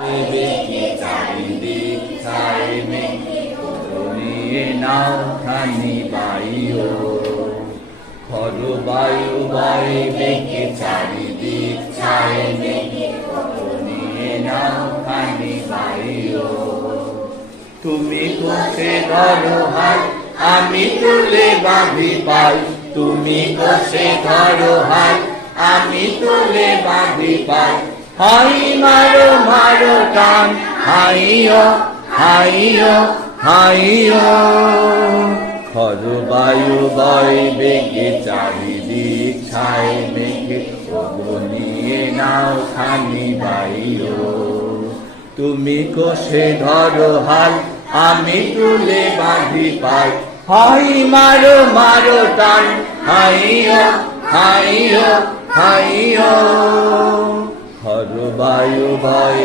বেগে চারিদিক ছাই মেঘে নিয়ে নাও খানি বাইও খর বায়ু বয় বেগে চারিদিক ছাই মেঘে নিয়ে নাও খানি বাইও তুমি কোষে ধরো হাত আমি তুলে বাঁধি পাই তুমি কোষে ধরো হাত আমি তুলে বাঁধি পাই হাই মারো মারো টান হাইও হাইও হাইও খর বায়ু বয় বেগে চারিদিক ছাই মেঘে নিয়ে নাও খানি বাইও তুমি কোষে ধরো হাল আমি তুলে বাঁধি পাই হাই মারো মারো টান হাইও হাইও হাইও খর বায়ু বয়